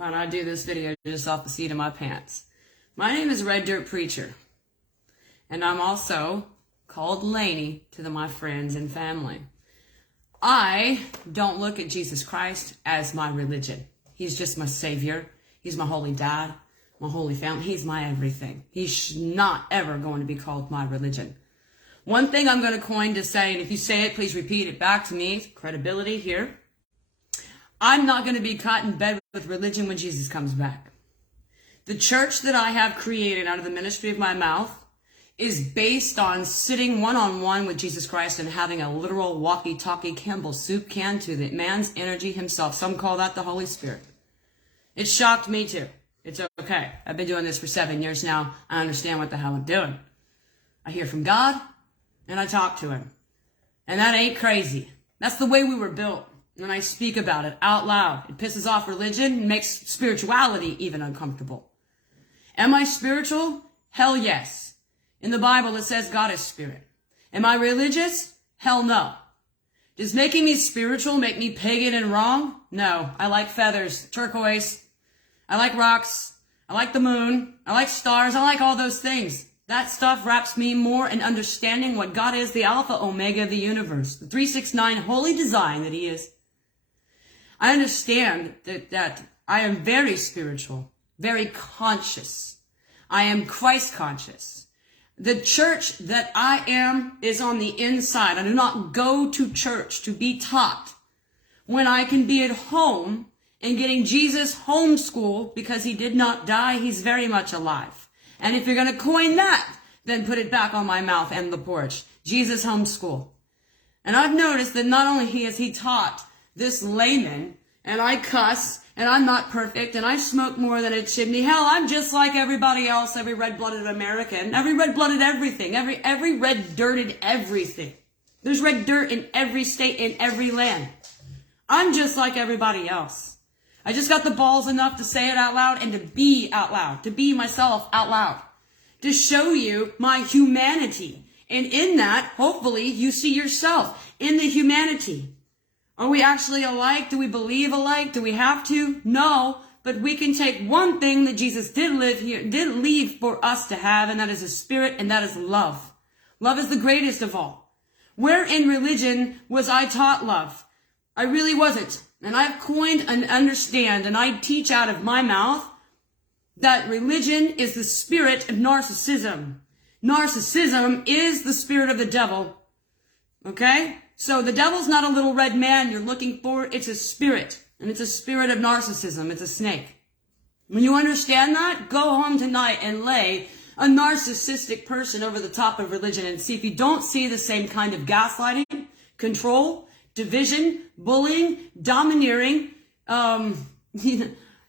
Thought I'd do this video just off the seat of my pants. My name is Red Dirt Preacher, and I'm also called Lainey to my friends and family. I don't look at Jesus Christ as my religion. He's just my savior. He's my holy dad, my holy family. He's my everything. He's not ever going to be called my religion. One thing I'm going to coin to say, and if you say it, please repeat it back to me. Credibility here. I'm not going to be caught in bed with religion when Jesus comes back. The church that I have created out of the ministry of my mouth is based on sitting one-on-one with Jesus Christ and having a literal walkie-talkie Campbell soup can to the man's energy himself. Some call that the Holy Spirit. It shocked me too. It's okay. I've been doing this for 7 years now. I understand what the hell I'm doing. I hear from God and I talk to him. And that ain't crazy. That's the way we were built. And I speak about it out loud. It pisses off religion and makes spirituality even uncomfortable. Am I spiritual? Hell yes. In the Bible it says God is spirit. Am I religious? Hell no. Does making me spiritual make me pagan and wrong? No. I like feathers, turquoise. I like rocks. I like the moon. I like stars. I like all those things. That stuff wraps me more in understanding what God is, the Alpha Omega of the universe, the 369 holy design that he is. I understand that I am very spiritual, very conscious. I am Christ conscious. The church that I am is on the inside. I do not go to church to be taught when I can be at home and getting Jesus homeschool because he did not die. He's very much alive. And if you're going to coin that, then put it back on my mouth and the porch. Jesus homeschool. And I've noticed that not only has he taught this layman, and I cuss, and I'm not perfect, and I smoke more than a chimney. Hell, I'm just like everybody else, every red-blooded American, every red-blooded everything, every red-dirted everything. There's red dirt in every state, in every land. I'm just like everybody else. I just got the balls enough to say it out loud and to be out loud, to be myself out loud, to show you my humanity. And in that, hopefully, you see yourself in the humanity. Are we actually alike? Do we believe alike? Do we have to? No, but we can take one thing that Jesus did leave for us to have, and that is a spirit, and that is love. Love is the greatest of all. Where in religion was I taught love? I really wasn't. And I've coined and understand, and I teach out of my mouth, that religion is the spirit of narcissism. Narcissism is the spirit of the devil. Okay? So the devil's not a little red man you're looking for. It's a spirit. And it's a spirit of narcissism. It's a snake. When you understand that, go home tonight and lay a narcissistic person over the top of religion and see if you don't see the same kind of gaslighting, control, division, bullying, domineering,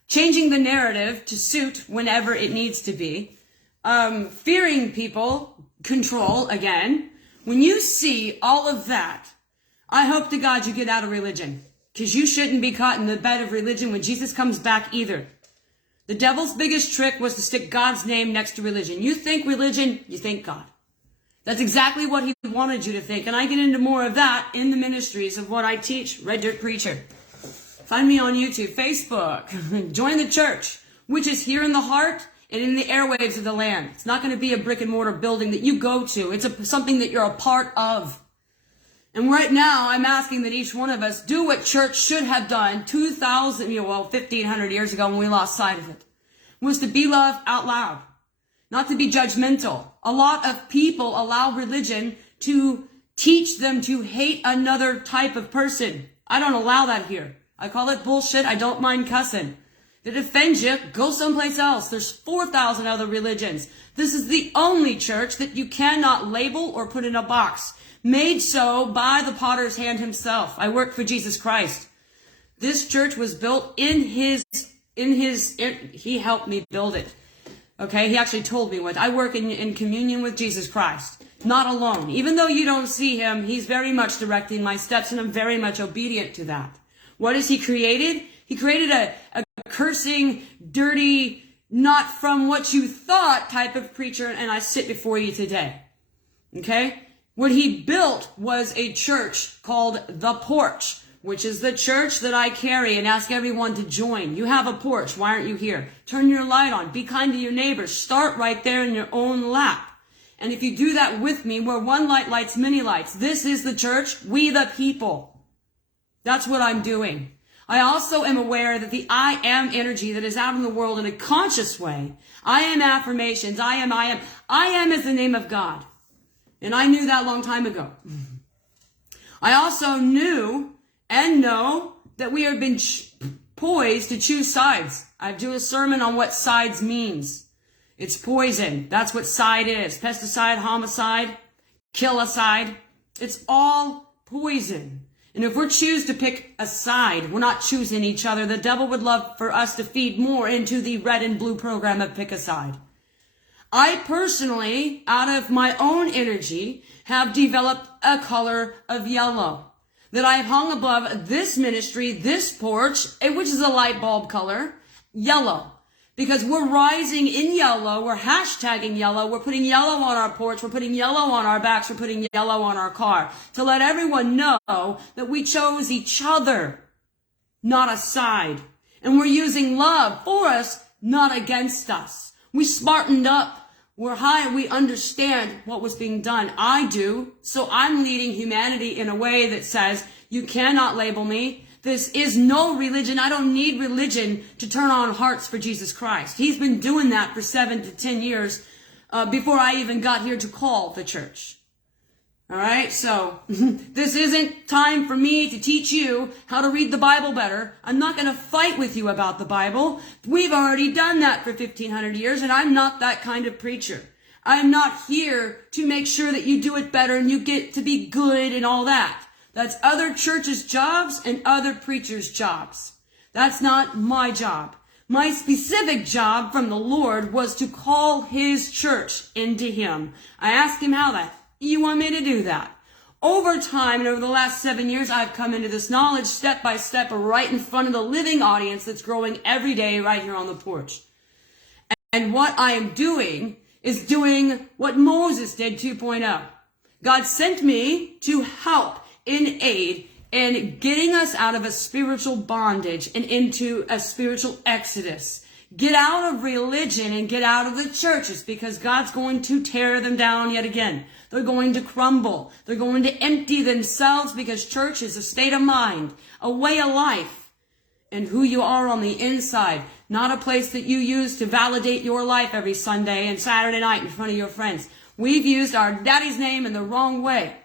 changing the narrative to suit whenever it needs to be, fearing people, control again. When you see all of that, I hope to God you get out of religion, because you shouldn't be caught in the bed of religion when Jesus comes back either. The devil's biggest trick was to stick God's name next to religion. You think religion, you think God. That's exactly what he wanted you to think. And I get into more of that in the ministries of what I teach, Red Dirt Preacher. Find me on YouTube, Facebook. Join the church, which is here in the heart and in the airwaves of the land. It's not going to be a brick and mortar building that you go to. It's something that you're a part of. And right now, I'm asking that each one of us do what church should have done 1,500 years ago when we lost sight of it. Was to be love out loud. Not to be judgmental. A lot of people allow religion to teach them to hate another type of person. I don't allow that here. I call it bullshit. I don't mind cussing. If it offends you, go someplace else. There's 4,000 other religions. This is the only church that you cannot label or put in a box. Made so by the potter's hand himself. I work for Jesus Christ. This church was built he helped me build it. Okay, he actually told me what. I work in communion with Jesus Christ. Not alone. Even though you don't see him, he's very much directing my steps, and I'm very much obedient to that. What has he created? He created a cursing, dirty, not from what you thought type of preacher, and I sit before you today. Okay? What he built was a church called The Porch, which is the church that I carry, and ask everyone to join. You have a porch. Why aren't you here? Turn your light on. Be kind to your neighbors. Start right there in your own lap. And if you do that with me, where one light lights many lights, this is the church, we the people. That's what I'm doing. I also am aware that the I am energy that is out in the world in a conscious way. I am affirmations. I am is the name of God. And I knew that a long time ago. I also knew and know that we have been poised to choose sides. I do a sermon on what sides means. It's poison. That's what side is. Pesticide, homicide, killicide. It's all poison. And if we choose to pick a side, we're not choosing each other. The devil would love for us to feed more into the red and blue program of pick a side. I personally, out of my own energy, have developed a color of yellow that I've hung above this ministry, this porch, which is a light bulb color, yellow. Because we're rising in yellow, we're hashtagging yellow, we're putting yellow on our porch, we're putting yellow on our backs, we're putting yellow on our car to let everyone know that we chose each other, not a side. And we're using love for us, not against us. We smartened up, we're high, we understand what was being done. I do, so I'm leading humanity in a way that says, you cannot label me. This is no religion. I don't need religion to turn on hearts for Jesus Christ. He's been doing that for 7 to 10 years before I even got here to call the church. All right, so this isn't time for me to teach you how to read the Bible better. I'm not going to fight with you about the Bible. We've already done that for 1,500 years, and I'm not that kind of preacher. I'm not here to make sure that you do it better and you get to be good and all that. That's other churches' jobs and other preachers' jobs. That's not my job. My specific job from the Lord was to call his church into him. I asked him how that. You want me to do that? Over time and over the last 7 years, I've come into this knowledge step by step right in front of the living audience that's growing every day right here on the porch. And what I am doing is doing what Moses did 2.0. God sent me to help in aid in getting us out of a spiritual bondage and into a spiritual exodus. Get out of religion and get out of the churches because God's going to tear them down yet again. They're going to crumble. They're going to empty themselves because church is a state of mind, a way of life, and who you are on the inside. Not a place that you use to validate your life every Sunday and Saturday night in front of your friends. We've used our daddy's name in the wrong way.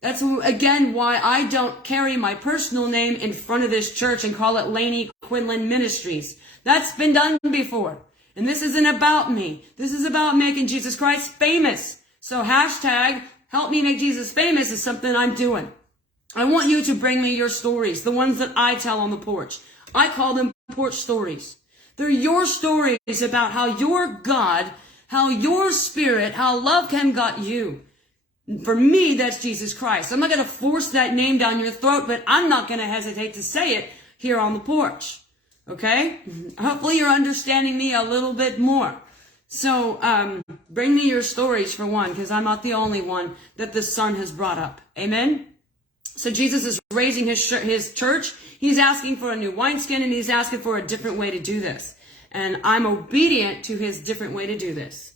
That's, again, why I don't carry my personal name in front of this church and call it Laney Quinlan Ministries. That's been done before. And this isn't about me. This is about making Jesus Christ famous. So hashtag help me make Jesus famous is something I'm doing. I want you to bring me your stories, the ones that I tell on the porch. I call them porch stories. They're your stories about how your God, how your spirit, how love can got you. For me, that's Jesus Christ. I'm not going to force that name down your throat, but I'm not going to hesitate to say it here on the porch. Okay? Hopefully you're understanding me a little bit more. So, bring me your stories for one, because I'm not the only one that the Son has brought up. Amen? So Jesus is raising his church. He's asking for a new wineskin, and he's asking for a different way to do this. And I'm obedient to his different way to do this.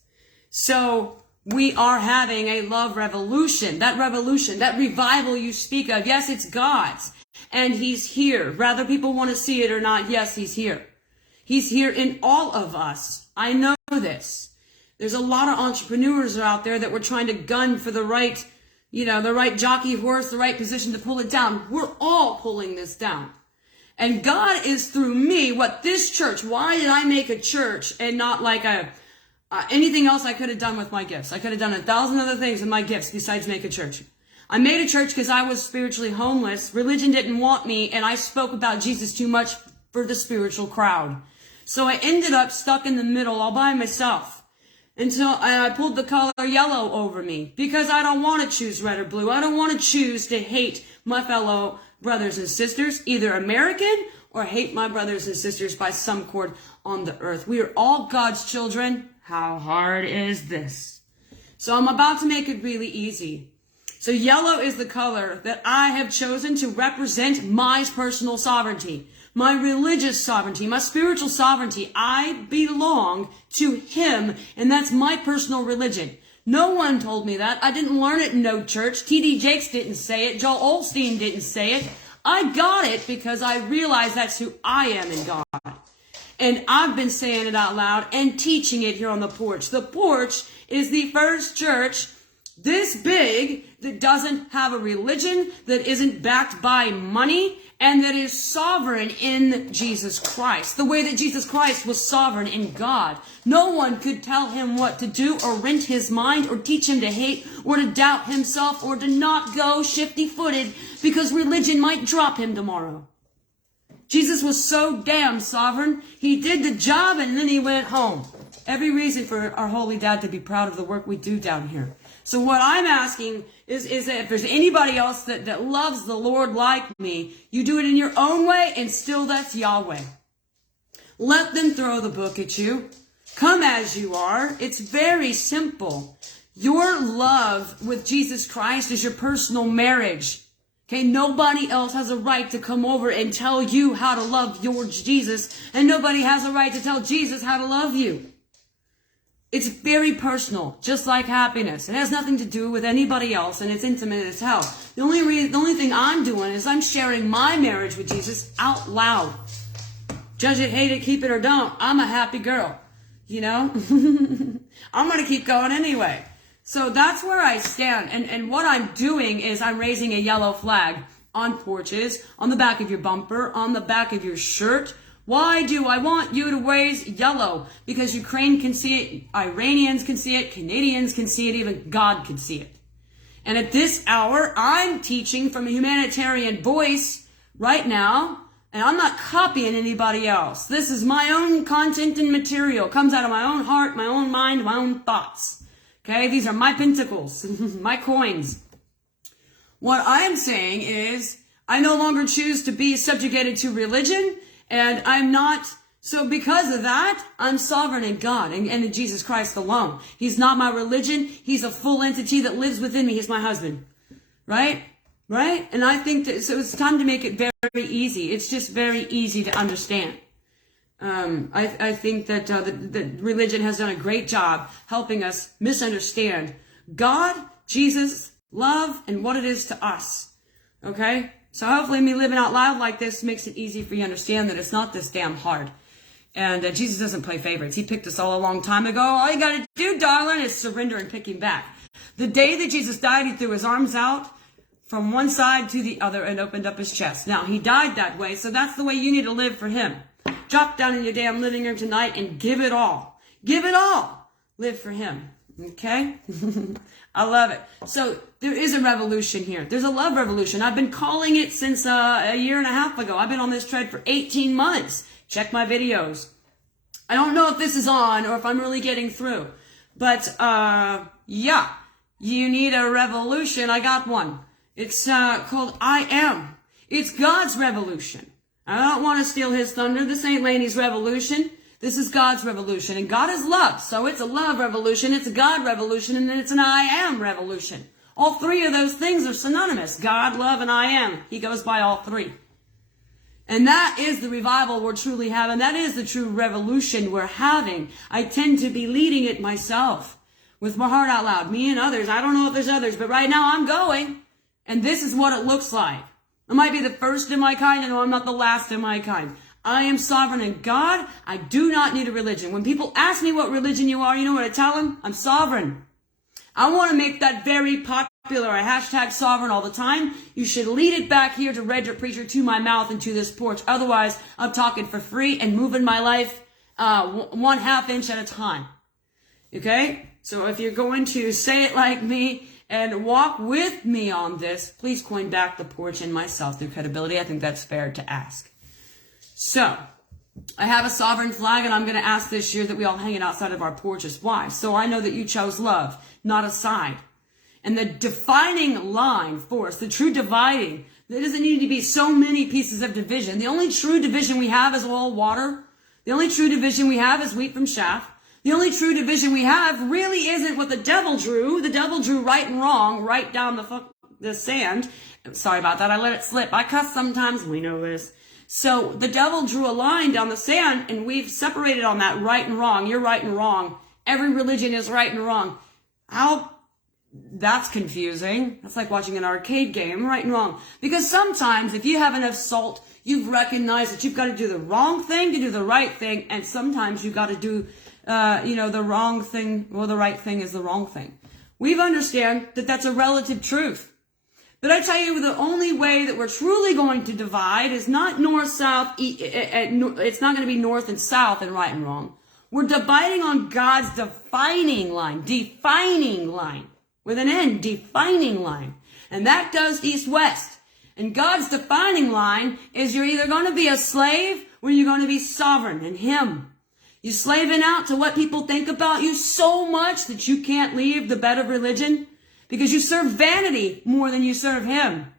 So, we are having a love revolution, that revival you speak of. Yes, it's God's, and he's here. Whether people want to see it or not, yes, he's here. He's here in all of us. I know this. There's a lot of entrepreneurs out there that were trying to gun for the right jockey horse, the right position to pull it down. We're all pulling this down. And God is through me, what this church, why did I make a church and not like anything else I could have done with my gifts? I could have done 1,000 other things with my gifts besides make a church. I made a church because I was spiritually homeless. Religion didn't want me, and I spoke about Jesus too much for the spiritual crowd. So I ended up stuck in the middle all by myself until I pulled the color yellow over me because I don't want to choose red or blue. I don't want to choose to hate my fellow brothers and sisters, either American or hate my brothers and sisters by some cord on the earth. We are all God's children. How hard is this? So I'm about to make it really easy. So yellow is the color that I have chosen to represent my personal sovereignty, my religious sovereignty, my spiritual sovereignty. I belong to him, and that's my personal religion. No one told me that. I didn't learn it in no church. T.D. Jakes didn't say it. Joel Osteen didn't say it. I got it because I realized that's who I am in God. And I've been saying it out loud and teaching it here on the porch. The porch is the first church this big that doesn't have a religion, that isn't backed by money, and that is sovereign in Jesus Christ. The way that Jesus Christ was sovereign in God. No one could tell him what to do or rent his mind or teach him to hate or to doubt himself or to not go shifty-footed because religion might drop him tomorrow. Jesus was so damn sovereign. He did the job and then he went home. Every reason for our holy dad to be proud of the work we do down here. So what I'm asking is that if there's anybody else that loves the Lord like me, you do it in your own way and still that's Yahweh. Let them throw the book at you. Come as you are. It's very simple. Your love with Jesus Christ is your personal marriage. Okay, nobody else has a right to come over and tell you how to love your Jesus, and nobody has a right to tell Jesus how to love you. It's very personal, just like happiness. It has nothing to do with anybody else, and it's intimate as hell. The only thing I'm doing is I'm sharing my marriage with Jesus out loud. Judge it, hate it, keep it, or don't. I'm a happy girl, you know? I'm going to keep going anyway. So that's where I stand. And what I'm doing is I'm raising a yellow flag on porches, on the back of your bumper, on the back of your shirt. Why do I want you to raise yellow? Because Ukraine can see it, Iranians can see it, Canadians can see it, even God can see it. And at this hour, I'm teaching from a humanitarian voice right now, and I'm not copying anybody else. This is my own content and material. It comes out of my own heart, my own mind, my own thoughts. Okay, these are my pentacles, my coins. What I'm saying is, I no longer choose to be subjugated to religion, and I'm not, so because of that, I'm sovereign in God and in Jesus Christ alone. He's not my religion. He's a full entity that lives within me. He's my husband. Right? Right? And I think that, so it's time to make it very easy. It's just very easy to understand. I think that the religion has done a great job helping us misunderstand God, Jesus, love, and what it is to us. Okay? So hopefully me living out loud like this makes it easy for you to understand that it's not this damn hard. And Jesus doesn't play favorites. He picked us all a long time ago. All you got to do, darling, is surrender and pick him back. The day that Jesus died, he threw his arms out from one side to the other and opened up his chest. Now, he died that way, so that's the way you need to live for him. Drop down in your damn living room tonight and give it all. Give it all. Live for him. Okay? I love it. So there is a revolution here. There's a love revolution. I've been calling it since a year and a half ago. I've been on this tread for 18 months. Check my videos. I don't know if this is on or if I'm really getting through. But, yeah. You need a revolution. I got one. It's called I Am. It's God's revolution. I don't want to steal his thunder. This ain't Laney's revolution. This is God's revolution. And God is love. So it's a love revolution, it's a God revolution, and then it's an I am revolution. All three of those things are synonymous. God, love, and I am. He goes by all three. And that is the revival we're truly having. That is the true revolution we're having. I tend to be leading it myself with my heart out loud. Me and others. I don't know if there's others, but right now I'm going. And this is what it looks like. I might be the first in my kind, and I'm not the last in my kind. I am sovereign in God. I do not need a religion. When people ask me what religion you are, you know what I tell them? I'm sovereign. I want to make that very popular. I hashtag sovereign all the time. You should lead it back here to Red Dirt Preacher, to my mouth, and to this porch. Otherwise, I'm talking for free and moving my life 1/2 inch at a time. Okay? So if you're going to say it like me and walk with me on this, please coin back the porch and myself through credibility. I think that's fair to ask. So, I have a sovereign flag, and I'm going to ask this year that we all hang it outside of our porches. Why? So I know that you chose love, not a side. And the defining line for us, the true dividing, there doesn't need to be so many pieces of division. The only true division we have is oil, water. The only true division we have is wheat from chaff. The only true division we have really isn't what the devil drew. The devil drew right and wrong right down the sand. Sorry about that. I let it slip. I cuss sometimes. We know this. So the devil drew a line down the sand, and we've separated on that right and wrong. You're right and wrong. Every religion is right and wrong. How? That's confusing. That's like watching an arcade game, right and wrong. Because sometimes if you have enough salt, you've recognized that you've got to do the wrong thing to do the right thing. And sometimes you've got to do, the wrong thing. Well, the right thing is the wrong thing. We've understand that that's a relative truth. But I tell you, the only way that we're truly going to divide is not north-south. It's not going to be north and south and right and wrong. We're dividing on God's defining line with an N, defining line. And that goes east-west. And God's defining line is you're either going to be a slave or you're going to be sovereign in Him. You're slaving out to what people think about you so much that you can't leave the bed of religion because you serve vanity more than you serve Him.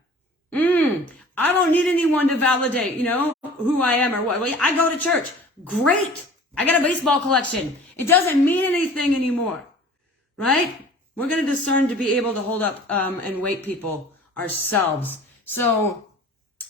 I don't need anyone to validate, who I am or what. Well, I go to church. Great. I got a baseball collection. It doesn't mean anything anymore, right? We're going to discern to be able to hold up and weight people ourselves. So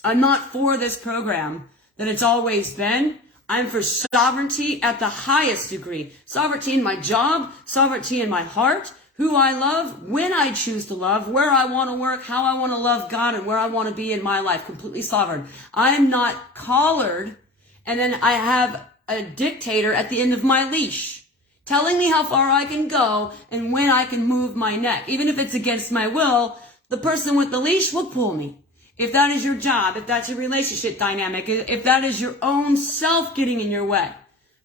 I'm not for this program that it's always been. I'm for sovereignty at the highest degree. Sovereignty in my job, sovereignty in my heart, who I love, when I choose to love, where I want to work, how I want to love God, and where I want to be in my life. Completely sovereign. I am not collared, and then I have a dictator at the end of my leash telling me how far I can go and when I can move my neck. Even if it's against my will, the person with the leash will pull me. If that is your job, if that's your relationship dynamic, if that is your own self getting in your way,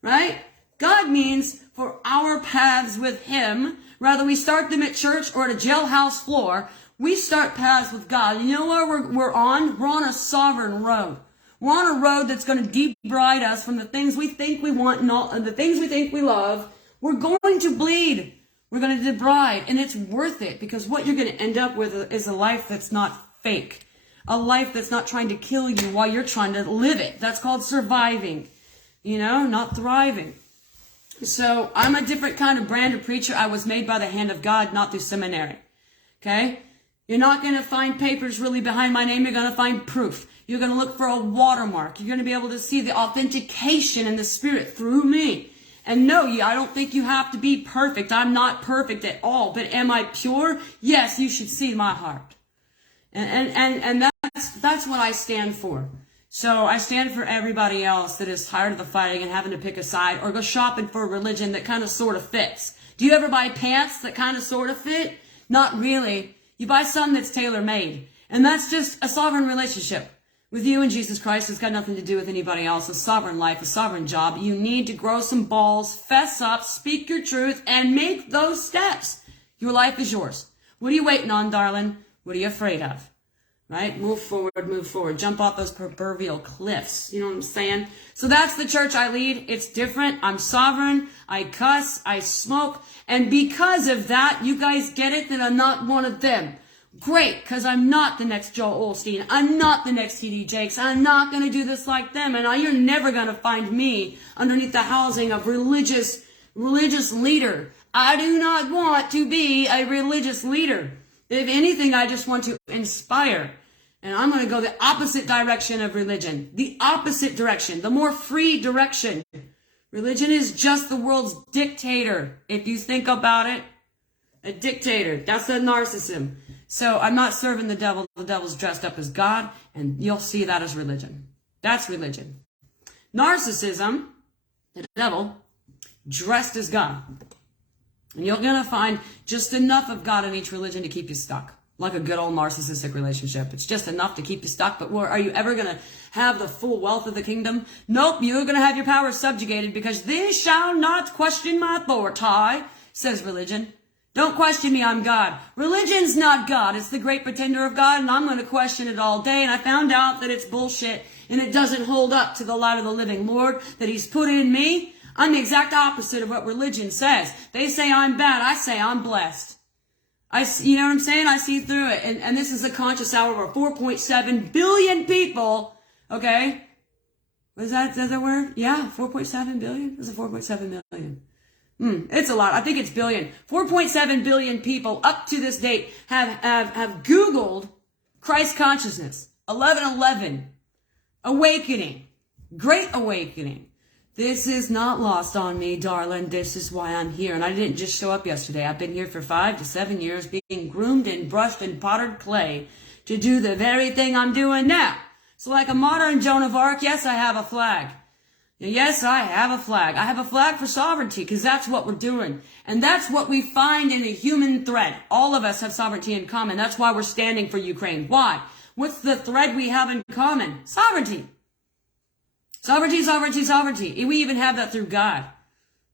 right? God means for our paths with Him, whether we start them at church or at a jailhouse floor, we start paths with God. You know where we're on? We're on a sovereign road. We're on a road that's going to debride us from the things we think we want and the things we think we love. We're going to bleed. We're going to debride, and it's worth it because what you're going to end up with is a life that's not fake. A life that's not trying to kill you while you're trying to live it. That's called surviving, not thriving. So I'm a different kind of brand of preacher. I was made by the hand of God, not through seminary. Okay? You're not going to find papers really behind my name. You're going to find proof. You're going to look for a watermark. You're going to be able to see the authentication in the Spirit through me. And no, I don't think you have to be perfect. I'm not perfect at all. But am I pure? Yes, you should see my heart. And that's what I stand for. So I stand for everybody else that is tired of the fighting and having to pick a side or go shopping for a religion that kind of sort of fits. Do you ever buy pants that kind of sort of fit? Not really. You buy something that's tailor-made. And that's just a sovereign relationship with you and Jesus Christ. It's got nothing to do with anybody else. A sovereign life, a sovereign job. You need to grow some balls, fess up, speak your truth, and make those steps. Your life is yours. What are you waiting on, darling? What are you afraid of? Right? Move forward. Jump off those proverbial cliffs. You know what I'm saying? So that's the church I lead. It's different. I'm sovereign. I cuss. I smoke. And because of that, you guys get it that I'm not one of them. Great, because I'm not the next Joel Osteen. I'm not the next T.D. Jakes. I'm not going to do this like them. And you're never going to find me underneath the housing of religious leader. I do not want to be a religious leader. If anything, I just want to inspire. And I'm going to go the opposite direction of religion. The opposite direction. The more free direction. Religion is just the world's dictator. If you think about it. A dictator. That's a narcissism. So I'm not serving the devil. The devil's dressed up as God. And you'll see that as religion. That's religion. Narcissism. The devil. Dressed as God. And you're going to find just enough of God in each religion to keep you stuck. Like a good old narcissistic relationship. It's just enough to keep you stuck. But are you ever going to have the full wealth of the kingdom? Nope. You're going to have your power subjugated because they shall not question my authority, says religion. Don't question me, I'm God. Religion's not God. It's the great pretender of God, and I'm going to question it all day. And I found out that it's bullshit, and it doesn't hold up to the light of the living Lord that He's put in me. I'm the exact opposite of what religion says. They say I'm bad. I say I'm blessed. You know what I'm saying? I see through it. And this is a conscious hour of 4.7 billion people. Okay. Was that the word? Yeah, 4.7 billion? It was 4.7 million. It's a lot. I think it's billion. 4.7 billion people up to this date have Googled Christ consciousness. 11:11. Awakening. Great awakening. This is not lost on me, darling. This is why I'm here. And I didn't just show up yesterday. I've been here for 5 to 7 years, being groomed and brushed and pottered clay to do the very thing I'm doing now. So like a modern Joan of Arc, yes, I have a flag. Yes, I have a flag. I have a flag for sovereignty because that's what we're doing. And that's what we find in a human thread. All of us have sovereignty in common. That's why we're standing for Ukraine. Why? What's the thread we have in common? Sovereignty. Sovereignty, sovereignty, sovereignty. We even have that through God.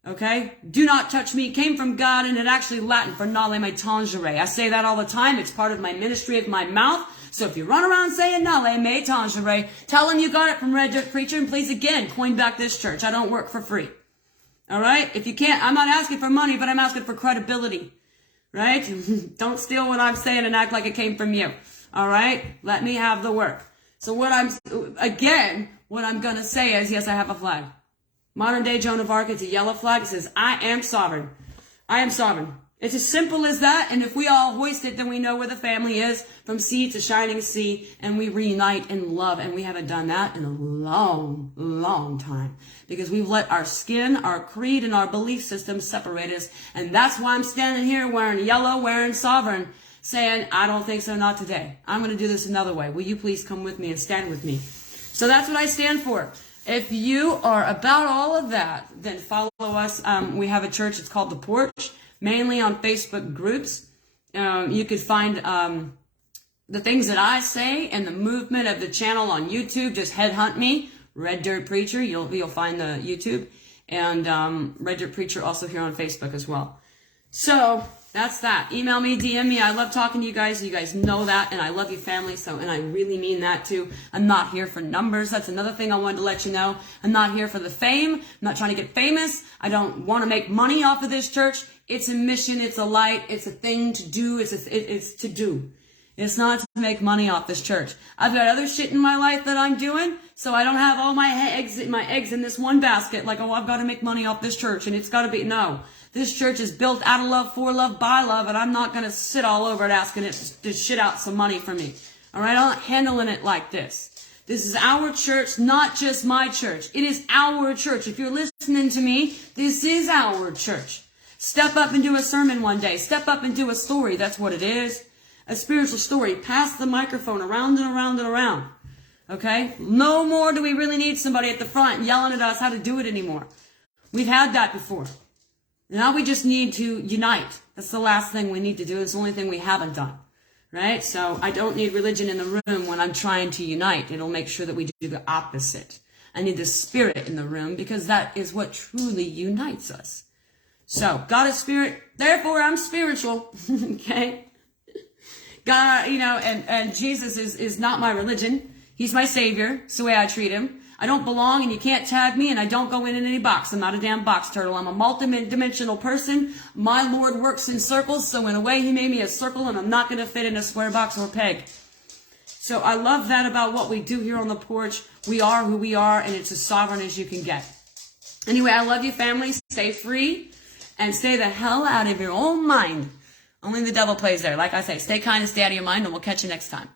Okay? Do not touch me came from God, and it actually Latin for nale me tangere. I say that all the time. It's part of my ministry of my mouth. So if you run around saying nale me tangere, tell them you got it from Red Dirt Preacher, and please again, coin back this church. I don't work for free. All right? If you can't, I'm not asking for money, but I'm asking for credibility. Right? Don't steal what I'm saying and act like it came from you. All right? Let me have the work. So what I'm going to say is, yes, I have a flag. Modern day Joan of Arc, it's a yellow flag. It says, I am sovereign. I am sovereign. It's as simple as that. And if we all hoist it, then we know where the family is, from sea to shining sea, and we reunite in love. And we haven't done that in a long, long time, because we've let our skin, our creed, and our belief system separate us. And that's why I'm standing here wearing yellow, wearing sovereign, saying, I don't think so, not today. I'm going to do this another way. Will you please come with me and stand with me? So that's what I stand for. If you are about all of that, then follow us. We have a church. It's called The Porch, mainly on Facebook groups. You could find the things that I say and the movement of the channel on YouTube. Just headhunt me, Red Dirt Preacher. You'll find the YouTube. And Red Dirt Preacher also here on Facebook as well. So that's that. Email me, DM me. I love talking to you guys. You guys know that. And I love you, family. And I really mean that too. I'm not here for numbers. That's another thing I wanted to let you know. I'm not here for the fame. I'm not trying to get famous. I don't want to make money off of this church. It's a mission. It's a light. It's a thing to do. It's to do. It's not to make money off this church. I've got other shit in my life that I'm doing, so I don't have all my eggs in this one basket. Like, oh, I've got to make money off this church, and it's got to be, no. This church is built out of love, for love, by love, and I'm not going to sit all over it asking it to shit out some money for me. All right? I'm not handling it like this. This is our church, not just my church. It is our church. If you're listening to me, this is our church. Step up and do a sermon one day. Step up and do a story. That's what it is. A spiritual story. Pass the microphone around and around and around. Okay? No more do we really need somebody at the front yelling at us how to do it anymore. We've had that before. Now we just need to unite. That's the last thing we need to do. It's the only thing we haven't done. Right? So I don't need religion in the room when I'm trying to unite. It'll make sure that we do the opposite. I need the spirit in the room, because that is what truly unites us. So God is spirit. Therefore I'm spiritual. Okay? God, and Jesus is not my religion. He's my savior. It's the way I treat him. I don't belong, and you can't tag me, and I don't go in any box. I'm not a damn box turtle. I'm a multi-dimensional person. My Lord works in circles, so in a way he made me a circle, and I'm not going to fit in a square box or peg. So I love that about what we do here on the porch. We are who we are, and it's as sovereign as you can get. Anyway, I love you, family. Stay free, and stay the hell out of your own mind. Only the devil plays there. Like I say, stay kind and stay out of your mind, and we'll catch you next time.